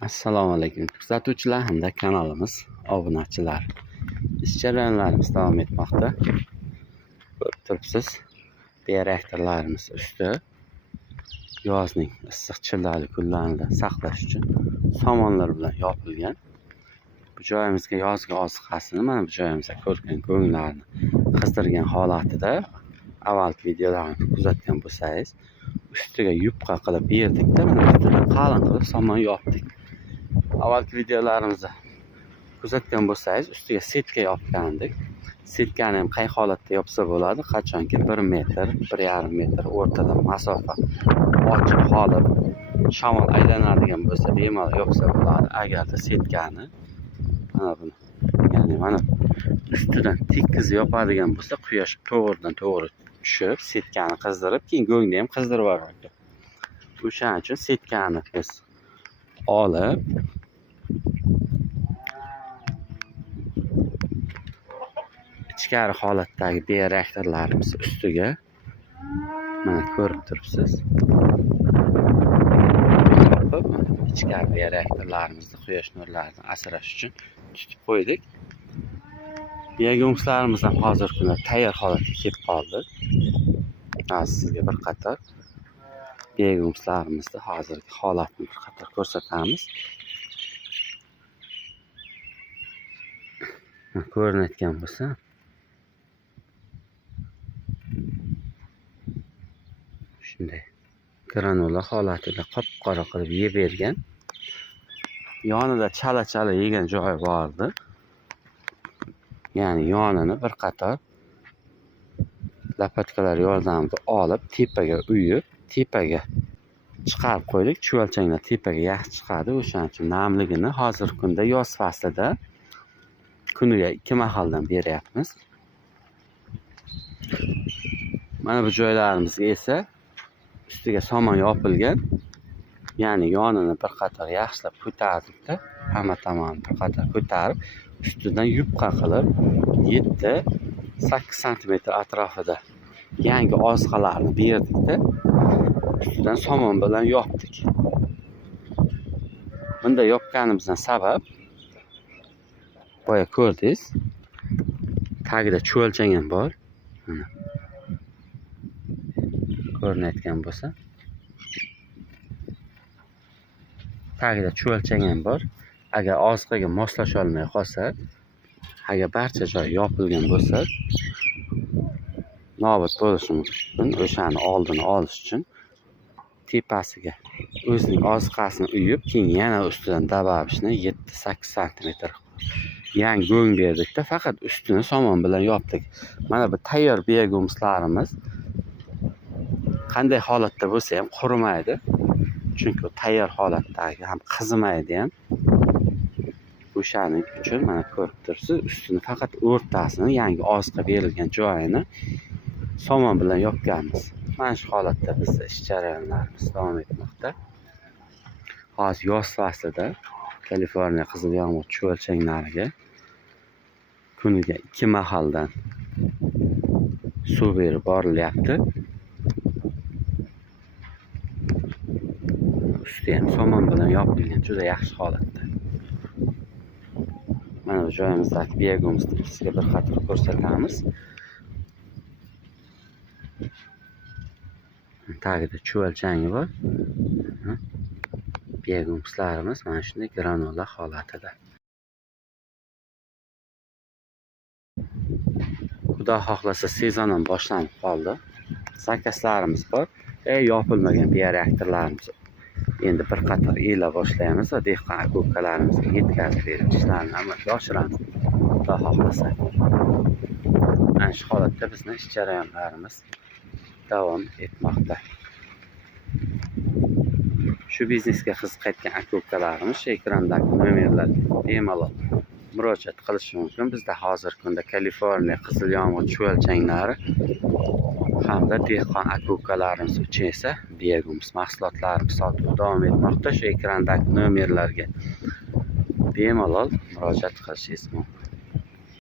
Assalomu alaykum kuzatuvchilar hamda kanalimiz obunachilar. Ish jarayonlarimiz davom etmoqda. Ko'rib turibsiz, bioreaktorlarimiz usti yozning issiq chillali kunlarida saqlash uchun somonlar bilan yopilgan. Bu joyimizga yozgi oziqasini mana bu joyimizda ko'rgan go'nglarni qizdirgan holatida avvalgi videolarni kuzatgan bo'lsangiz, ustiga yupqa qilib berdik-da, mana ustidan qalin qilib somon yopdik. Avvalgi videolarimizda kuzatgan bo'lsangiz, ustiga setka yopgandik. Setkani ham qay holatda yopsa bo'ladi, qachonki 1 metr, 1,5 metr o'rtada masofa ochiq qolib, shamol aylanadigan bo'lsa, bemalol yopsa bo'ladi. Agarda setkani mana buni, ya'ni mana ustidan tekis yopadigan bo'lsa, quyosh to'g'ridan to'g'ri tushib, setkani qizdirib, keyin go'ngni ham qizdirib yuboradi. O'shaning uchun setkani biz olib ichkari holatdagi bioreaktorlarimiz ustiga mana ko'rib turibsiz. Ichkari bioreaktorlarimizni quyosh nurlaridan asrash uchun tutib qo'ydik. Biogo'nglarimiz ham hozirgi kunda tayyor holatga kelib qoldi. Hozir sizga bir qator biogo'nglarimizni hozirgi holatini bir qator ko'rsatamiz. Ko'rinayotgan bo'lsa, shunday granula holatida qop-qora qilib yeb bergan. Yonida chala-chala yegan joyi bordi. Ya'ni yonini bir qator lapatkalar yordamida olib, tepaga uyib, tepaga chiqarib qo'ydik. Chuvalchanglar tepaga yaxshi chiqadi. O'shaning uchun namligini hozirgi kunda yoz faslida kuniga 2 mahaldan beryapmiz. Mana bu joylarimizga esa ustiga somon yopilgan. Ya'ni yonini bir qator yaxshilab ko'tardik-da, hamma tomonini bir qator ko'tarib, ustidan yupqa qilib 7-8 sm atrofida yangi oziqalarni berdik-da, ustidan somon bilan yopdik. Bunda yopganimizdan sabab, boya ko'rdingiz, tagida chuvalchang ham bor. Mana ko'rinayotgan bo'lsa, tagida chuvalchang ham bor. Agar oziqaga moslasha olmay qolsa, agar barcha joy yopilgan bo'lsa, nobud bo'lishi mumkin. O'shani oldini olish uchun tepasiga o'zining oziqasini uyib, keyin yana ustidan dababishni 7-8 sm yangi go'ng berdik-da, faqat ustini somon bilan yopdik. Mana bu tayyor biogo'nglarimiz qanday holatda bo'lsa ham qurimaydi. Chunki tayyor holatdagi ham qizimaydi ham. O'shaning uchun mana ko'rib turibsiz, ustini faqat o'rtasini, yangi oziqa berilgan joyini somon bilan yopganmiz. Mana shu holatda bizda ish jarayonlarimiz davom etmoqda. Hozir yoz faslida Kaliforniya qizil yomg'ir chuvalchanglariga kuniga 2 mahaldan suv berib borilyapti. Usti ham somon bilan yopilgan, juda yaxshi holatda. Mana bu joyimizdagi biogo'ngni sizga bir qator ko'rsatamiz. Tagida chuvalchangi bor. Biogo'nglarimiz mana shunday granula holatida. Xudo xohlasa sezon ham boshlanib qoldi. Zakazlarimiz bor. Yopilmagan bioreaktorlarimiz endi bir qator ela boshlaymiz va dehqon aka-ukalarimizga yetkazib berib ishlarni amalga oshiramiz. Xudo xohlasa. Mana shu holatda bizning ish jarayonlarimiz davom etmoqda. Shu biznesga qiziqayotgan aka-ukalarimiz ekrandagi nomerlarga bemalol murojaat qilishi mumkin. Bizda hozirgi kunda Kaliforniya qizil yomg'ir chuvalchanglari hamda dehqon aka-ukalarimiz uchun esa biogo'ng mahsulotlarimiz sotuvi davom etmoqda. Shu ekrandagi nomerlarga bemalol murojaat qilishingiz mumkin.